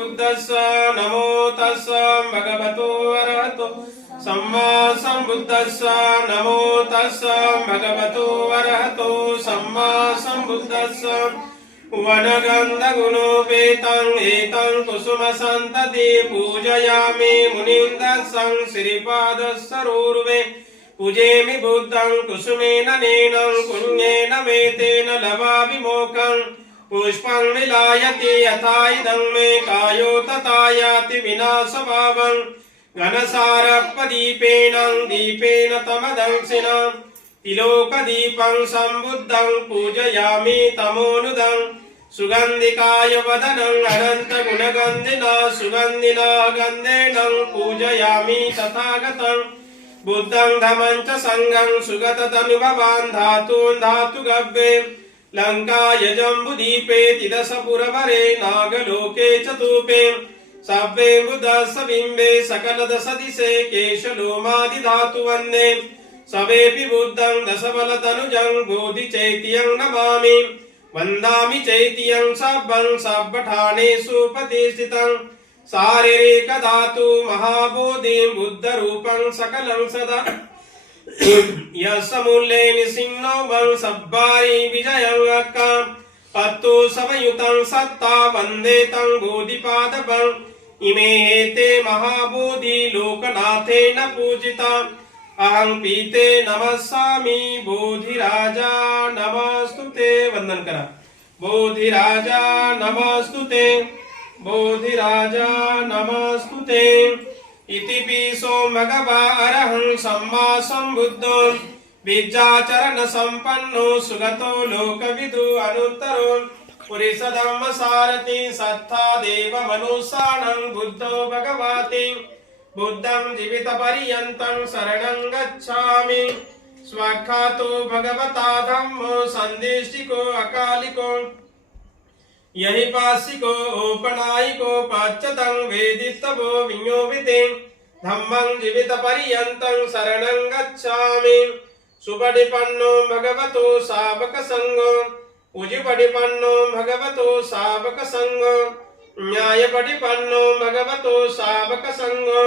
सम्बुद्धस्स नमो तस्स भगवतो अरहतो सम्मा सम्बुद्धस्स नमो तस्स भगवतो अरहतो सम्मा सम्बुद्धस्स वनगन्धगुणोपेतम् एतं कुसुमसन्तति पूजयामि मुनिन्दस्सं श्रीपादस्सरोर्वे पूजेमि बुद्धं कुसुमेन नेनं पुण्येन मेतेन लवामि मोक्षम् पुष्पं विलायति यथा इदं मे कायो तथा याति विनाशभावम् घनसारपदीपेन दीपेन तमदंसिना तिलोकदीपं सम्बुद्धं पूजयामि तमोनुदं सुगन्धिकाय वदनम् अनन्तगुणगन्धिना सुगन्धिना गन्धेन पूजयामि तथागतम् बुद्धं धमं च सङ्गं सुगततनुभवान् धातून् धातुगव्ये लङ्काय जम्बुदीपे तिदशपुरवरे नागलोके चतुपे सव्ये बुधसबिम्बे सकलदशदिशे केशलोमादिधातुवन्दे सवेऽपि बुद्धं दशबलतनुजं बोधिचैत्यं नमामि वन्दामि चैत्यं सब्बं सब्बठानेषु प्रतिष्ठितम् शारीरिकधातु महाबोधिं बुद्धरूपं सकलं सदा यस्मूल्ये निसिन्नो वं सब्बारि विजयं अक्का पत्तु समयुतं सत्ता वन्दे तं बोधिपादपम् इमे ते महाबोधि लोकनाथेन पूजिता। अहं पीते नमस्सामि बोधिराजा नमस्तु ते। वंदन करा। बोधिराजा नमस्तु ते। बोधिराजा नमस्तुते इति पीसो भगवा अरहं सम्मा सम्बुद्धो विद्याचरण सम्पन्नो सुगतो लोकविदु अनुत्तरो पुरिसधम्म सारथि सत्था देव मनुष्याणं बुद्धो भगवाति बुद्धं जीवितपर्यन्तं शरणं गच्छामि स्वाख्यातो भगवता धम्मो सन्देशिको अकालिको यही पासिको उपनायिको पाच्यतं वेदिस्तवो विनियोगितिं धम्मं जीवितपर्यन्तं शरणं गच्छामि सुपडिपन्नो भगवतो शावकसङ्गो उजिपडिपन्नो भगवतो शावकसङ्गो न्यायपटिपन्नो भगवतो शावकसङ्गो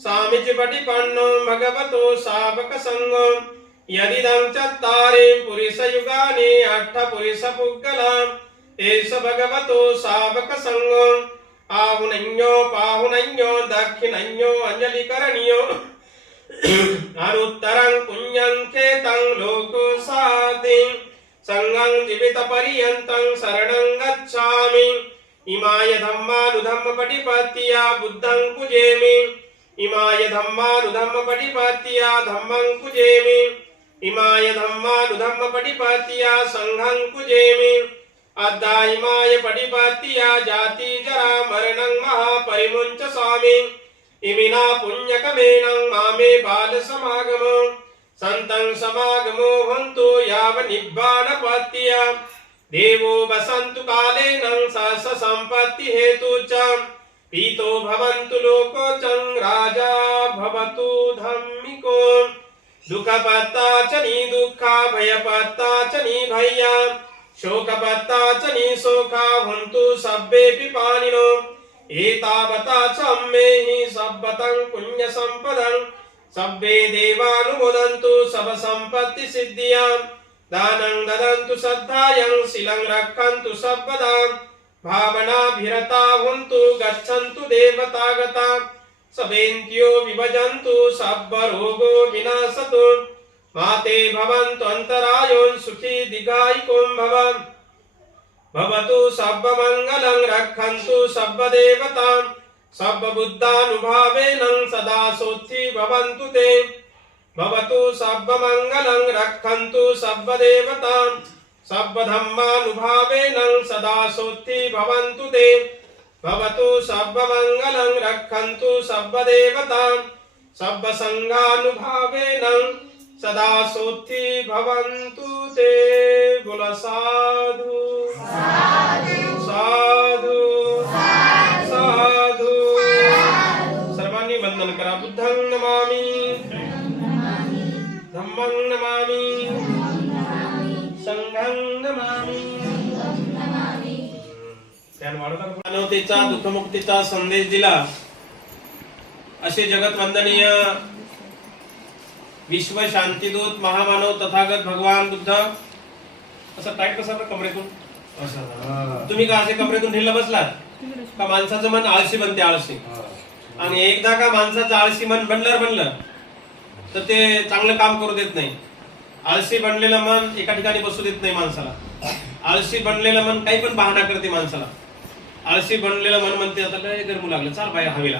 सामिजिपटिपन्नो भगवतो शावकसङ्गो यदिदं चत्तारि पुरुषयुगानि अट्ठपुरुषपुग्गलाम् తేజ భగవతో సావక సంగం. ఆవునన్యో పావునన్యో దక్షిణన్యో అంజలికరణ్యో. అనుత్తరం పుణ్యం కేతం లోకో సాతి సంగం జీవిత పర్యంతం శరణం గచ్చామి. ఇమాయ ధమ్మాను ధమ్మ పటిపత్యా బుద్ధం కుజేమి. ఇమాయ ధమ్మాను ధమ్మ పటిపత్యా ధమ్మం కుజేమి. ఇమాయ ధమ్మాను ధమ్మ పటిపత్యా సంఘం కుజేమి. अद्दायिमाय पटिपत्या जाति जरा मरणं महापरिमुञ्च स्वामी। इमिना पुण्यकमेनं मामे बालसमागमो। सन्तं समागमो हन्तु यावनिब्बाणपत्या देवो वसन्तु कालेन सहस सम्पत्ति हेतु च। पीतो भवन्तु लोको च राजा भवतु धम्मिको। दुःखपत्ता च निदुःखा भयपत्ता च శోకభర్తా చ నీ శోకా హంతు సబ్బేపి పాలినో. ఏతావతా చ అమ్మేహి సబ్బతం పుణ్య సంపదం సబ్బే దేవానుమోదంతు సభ సంపత్తి సిద్ధియా. దానం దదంతు శ్రద్ధాయం శిలం రక్కంతు సర్వదా. భావనాభిరతా హుంతు గచ్చంతు దేవతాగత. సవేంద్యో విభజంతు సబ్బరోగో వినాశతు. माते भवन्तु अन्तरायोन् सुखी दीर्घायिकों भवन् भवतु सर्वमङ्गलं रक्षन्तु सर्वदेवतां सर्वबुद्धानुभावेन सदा सोत्थि भवन्तु ते भवतु सर्वमङ्गलं रक्षन्तु सर्वदेवतां सर्वधर्मानुभावेन सदा सोत्थि भवन्तु ते भवतु सर्वमङ्गलं रक्षन्तु सर्वदेवतां सर्वसङ्गानुभावेन सदा सोथी भवन्तु ते बोल साधु। साधु। साधु। सर्वांनी वंदन करा। बुद्धं नमामि। धम्मं नमामि। संघं नमामि। मानवतेचा दुःखमुक्तीचा संदेश दिला. असे जगत वंदनीय विश्व शांतीदूत महामानव तथागत भगवान बुद्ध. असं टाईप कसा कमरेतून? तुम्ही का असे कमरेतून ढिल्ल बसलात? का माणसाचं मन आळशी बनते आळशी? आणि एकदा का माणसाचं आळशी मन बनलं बनलं तर ते चांगलं काम करू देत नाही. आळशी बनलेलं मन एका ठिकाणी बसू देत नाही माणसाला. आळशी बनलेलं मन काही पण बहाणा करते माणसाला. आळशी बनलेलं मन म्हणते आता लय गरमू लागलं चाल बाहेर हवेला.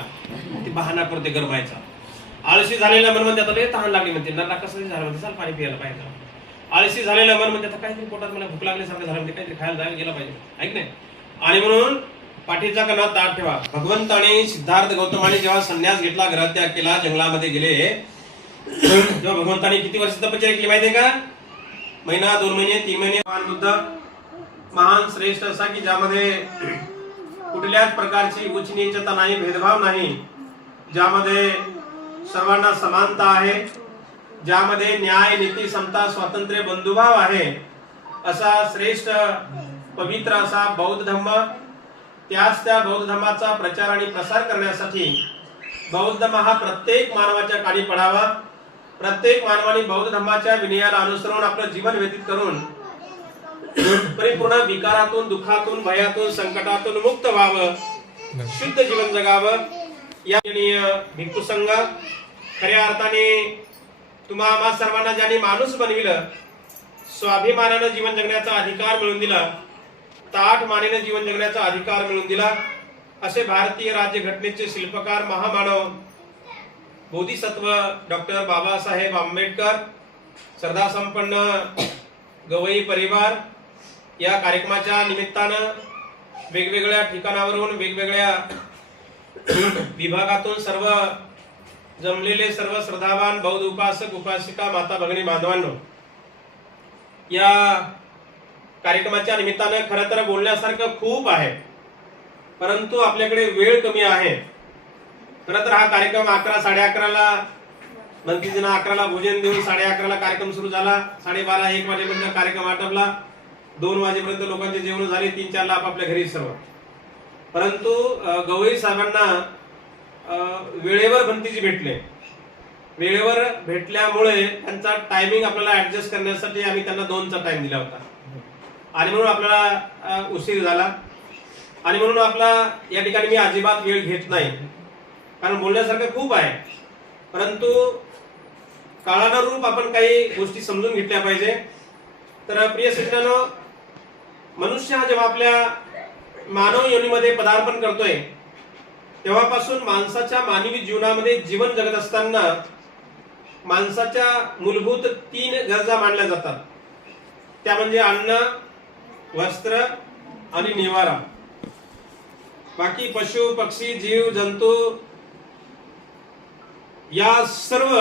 ती बहाणा करते गरमायचा. आळशी झालेलं मन म्हणते आता लय तहान लागली म्हणते. नरला कसं झालं म्हणते चाल पाणी प्यायला पाहिजे आळशी झालेलं मन म्हणते आता काहीतरी पोटात मला भूक लागल्यासारखं झालं म्हणते काहीतरी खायला जायला गेलं पाहिजे. ऐक नाही आणि म्हणून पाठीचा कणा दाट ठेवा. भगवंताने सिद्धार्थ गौतमाने जेव्हा संन्यास घेतला ग्रहत्याग केला जंगलामध्ये गेले तेव्हा भगवंताने किती वर्ष तपश्चर्या केली माहितीये का? महिना दोन महिने तीन महिने महान बुद्ध महान श्रेष्ठ असा की ज्यामध्ये कुठल्याच प्रकारची उच्च नीचता नाही भेदभाव नाही ज्यामध्ये सर्वांना समानता आहे ज्यामध्ये न्याय नीती समता स्वातंत्र्य बंधुभाव आहे असा श्रेष्ठ पवित्र असा बौद्ध धर्म त्याच त्या बौद्ध धर्माचा प्रचार आणि प्रसार करण्यासाठी बौद्ध धर्म हा प्रत्येक मानवाच्या काळी पडावा प्रत्येक मानवाने बौद्ध धर्माच्या विनयाला अनुसरून आपलं जीवन व्यतीत करून परिपूर्ण विकारातून दुःखातून भयातून संकटातून मुक्त व्हावं शुद्ध जीवन जगावं या भिक्खू संघ खऱ्या अर्थाने तुम्हा आम्हा सर्वांना ज्यांनी माणूस बनविलं स्वाभिमानानं जीवन जगण्याचा अधिकार मिळवून दिला ताठ मानेनं जीवन जगण्याचा अधिकार मिळवून दिला असे भारतीय राज्यघटनेचे शिल्पकार महामानव बोधिसत्व डॉक्टर बाबासाहेब आंबेडकर श्रद्धा संपन्न गवई परिवार या कार्यक्रमाच्या निमित्तानं वेगवेगळ्या ठिकाणावरून वेगवेगळ्या विभागातून सर्व जमलेले सर्व श्रद्धावान बौद्ध उपासक उपासिका माता भगिनी बांधवांनो या कार्यक्रमाच्या निमित्तानं खरं तर बोलण्यासारखं खूप आहे परंतु आपल्याकडे वेळ कमी आहे. खरं तर हा कार्यक्रम अकरा साडे अकराला मंत्रीजींना अकराला भोजन देऊन साडे अकराला कार्यक्रम सुरू झाला. साडेबारा एक वाजेपर्यंत कार्यक्रम आटपला. दोन वाजेपर्यंत लोकांचे जेवण झाले. तीन चारला आपापल्या घरी सर्व. परंतु गवई साहेबांना वेळेवर भंतीजी भेटले. वेळेवर भेटल्यामुळे त्यांचा टायमिंग आपल्याला ऍडजस्ट करण्यासाठी आम्ही त्यांना दोनचा टाइम दिला होता. आणि म्हणून आपल्याला उशीर झाला. आणि म्हणून आपला या ठिकाणी मी अजिबात वेळ घेत नाही. कारण बोलण्यासारखं खूप आहे. परंतु काळानुरूप आपण काही गोष्टी समजून घेतल्या पाहिजे. तर प्रिय शिक्षणानो मनुष्य हा जेव्हा आपल्या मानव योनीमध्ये पदार्पण करतोय. तेव्हापासून माणसाच्या मानवी जीवनामध्ये जीवन जगत असताना माणसाच्या मूलभूत तीन गरजा मानल्या जातात. त्या म्हणजे अन्न वस्त्र आणि निवारा. बाकी पशु पक्षी जीव जंतू या सर्व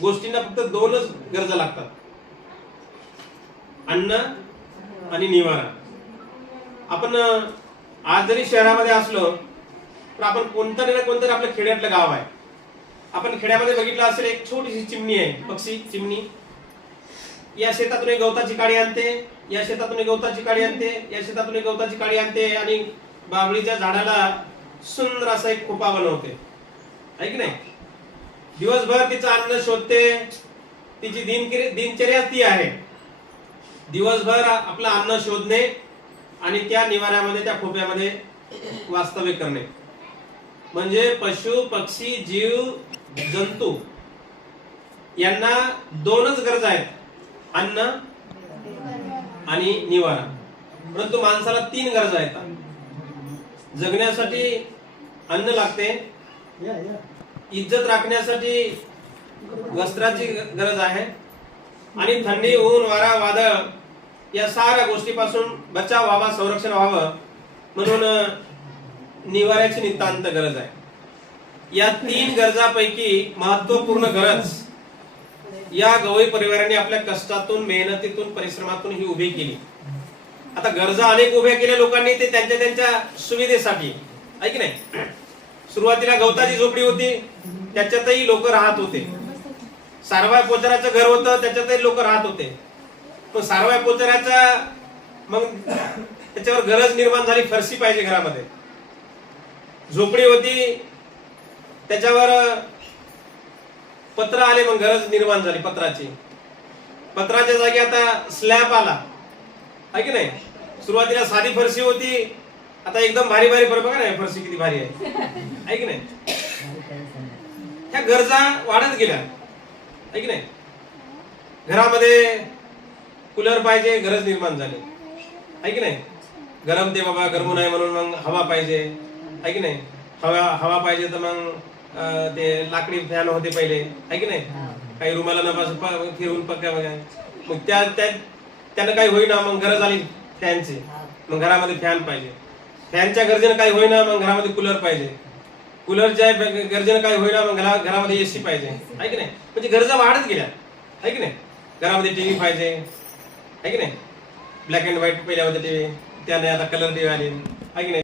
गोष्टींना फक्त दोनच गरजा लागतात. अन्न आणि निवारा. आपण आज जरी शहरामध्ये असलो तर आपण कोणतं ना कोणतरी आपलं खेड्यातलं गाव आहे. आपण खेड्यामध्ये बघितलं असेल एक छोटीशी चिमणी आहे पक्षी चिमणी. या शेतातून एक गवताची काळी आणते या शेतातून एक गवताची काडी आणते या शेतातून एक गवताची काळी आणते आणि बाबळीच्या झाडाला सुंदर असा एक खोपा बनवते. आहे की नाही? दिवसभर तिचं अन्न शोधते तिची दिनचर्या ती आहे. दिवसभर आपलं अन्न शोधणे आणि त्या निवाऱ्यामध्ये त्या खोप्यामध्ये वास्तव्य करणे. म्हणजे पशु पक्षी जीव जंतू यांना दोनच गरजा आहेत. अन्न आणि निवारा. परंतु माणसाला तीन गरजा आहेत. जगण्यासाठी अन्न लागते. इज्जत राखण्यासाठी वस्त्राची गरज आहे. आणि थंडी ऊन वारा वादळ या साऱ्या गोष्टीपासून बचाव व्हावा संरक्षण व्हावं म्हणून निवाऱ्याची नितांत गरज आहे. या तीन गरजापैकी महत्त्वपूर्ण गरज या गवई परिवाराने आपल्या कष्टातून मेहनतीतून परिश्रमातून ही उभी केली. आता गरजा अनेक उभ्या केल्या लोकांनी ते त्यांच्या त्यांच्या सुविधेसाठी. ऐक नाही? सुरुवातीला गवताची झोपडी होती त्याच्यातही लोक राहत होते. सारवाय पोचराचं घर होतं त्याच्यातही लोक राहत होते. मग सारवाय पोचऱ्याचा मग त्याच्यावर गरज निर्माण झाली फरशी पाहिजे घरामध्ये. झोपडी होती त्याच्यावर पत्र आले मग गरज निर्माण झाली पत्राची. पत्राच्या जागी आता स्लॅब आला. आहे की नाही? सुरुवातीला साधी फरशी होती आता एकदम भारी भारी बरं बघा ना फरशी किती भारी आहे. आहे की नाही? ह्या गरजा वाढत गेल्या. आहे की नाही? घरामध्ये कूलर पाहिजे गरज निर्माण झाली. आहे की नाही? गरम ते बाबा गरमू नाही म्हणून मग हवा पाहिजे. आहे की नाही? हवा हवा पाहिजे तर मग ते लाकडी फॅन होते पहिले. आहे की नाही? काही रुमाला नपास फिरवून फिरून पक्का बघा. मग त्या त्या- त्यानं काही होईना मग गरज आली फॅनची मग घरामध्ये फॅन पाहिजे. फॅनच्या गरजेनं काही होईना मग घरामध्ये कूलर पाहिजे. कूलरच्या गरजेनं काही होईना मग घरा घरामध्ये एसी पाहिजे. आहे की नाही? म्हणजे गरजा वाढत गेल्या. आहे की नाही? घरामध्ये टीव्ही पाहिजे. आहे की नाही? ब्लॅक अँड व्हाईट पहिल्या होत्या टीव्ही त्याने आता कलर टीव्ही आली आहे की नाही?